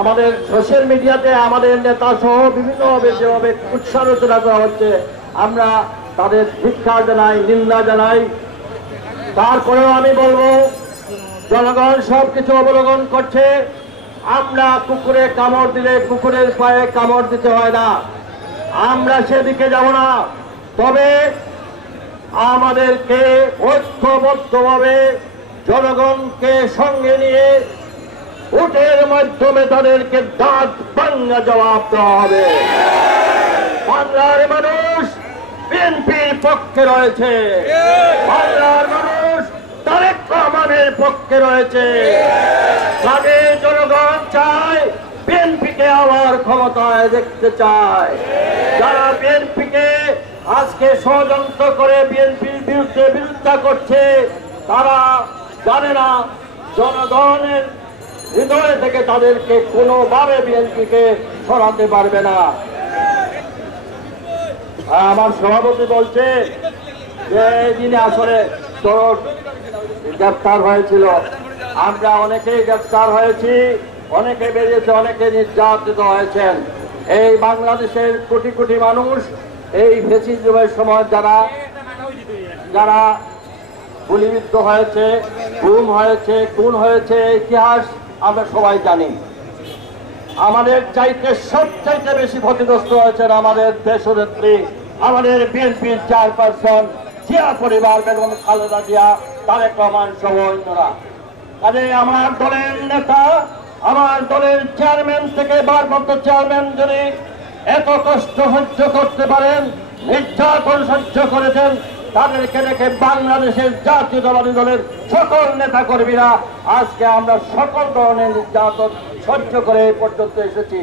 আমাদের সোশ্যাল মিডিয়াতে আমাদের নেতা সহ বিভিন্নভাবে যেভাবে উৎসাহচনা করা হচ্ছে, আমরা তাদের ধিক্কার জানাই, নিন্দা জানাই। তারপরেও আমি বলবো, জনগণ সবকিছু অবলোকন করছে। আমরা কুকুরে কামড় দিলে কুকুরের পায়ে কামড় দিতে হয় না, আমরা সেদিকে যাব না। তবে আমাদেরকে ঐক্যবদ্ধভাবে জনগণকে সঙ্গে নিয়ে ভোটের মাধ্যমে তাদেরকে দাঁত ভাঙা জবাব দেওয়া হবে। বাংলার মানুষ বিএনপির পক্ষে রয়েছে, বাংলার মানুষ তারেক রহমানের পক্ষে রয়েছে। আগে জনগণ চায়, বিএনপিকে আবার ক্ষমতায় দেখতে চায়। যারা বিএনপিকে আজকে ষড়যন্ত্র করে বিএনপির বিরুদ্ধে বিরোধিতা করছে, তারা জানে না জনগণের হৃদয় থেকে তাদেরকে কোনোভাবে বিএনপিকে সরাতে পারবে না। আমার সভাপতি বলছে যে দিনে আসলে তরুণ গ্রেফতার হয়েছিল, আমরা অনেকেই গ্রেফতার হয়েছি, অনেকে বেরিয়েছে, অনেকে নির্যাতিত হয়েছেন। এই বাংলাদেশের কোটি কোটি মানুষ এই ফ্যাসিজমের সময় যারা গুলিবিদ্ধ হয়েছে, গুম হয়েছে, খুন হয়েছে, ইতিহাস আমরা সবাই জানি। আমাদের চাইতে সবচাইতে বেশি ক্ষতিগ্রস্ত হয়েছেন আমাদের দেশনেত্রী, আমাদের বিএনপির চেয়ারপারসন জিয়া পরিবার, বেগম খালেদা জিয়া, তারেক রহমান সহ অন্যরা। কাজে আমার দলের নেতা, আমার দলের চেয়ারম্যান থেকে ভারপ্রাপ্ত চেয়ারম্যান যদি এত কষ্ট সহ্য করতে পারেন, নির্যাতন সহ্য করেছেন, তাদেরকে দেখে বাংলাদেশের জাতীয়তাবাদী দলের সকল নেতা কর্মীরা আজকে আমরা সকল ধরনের নির্যাতন সহ্য করে এই পর্যন্ত এসেছি।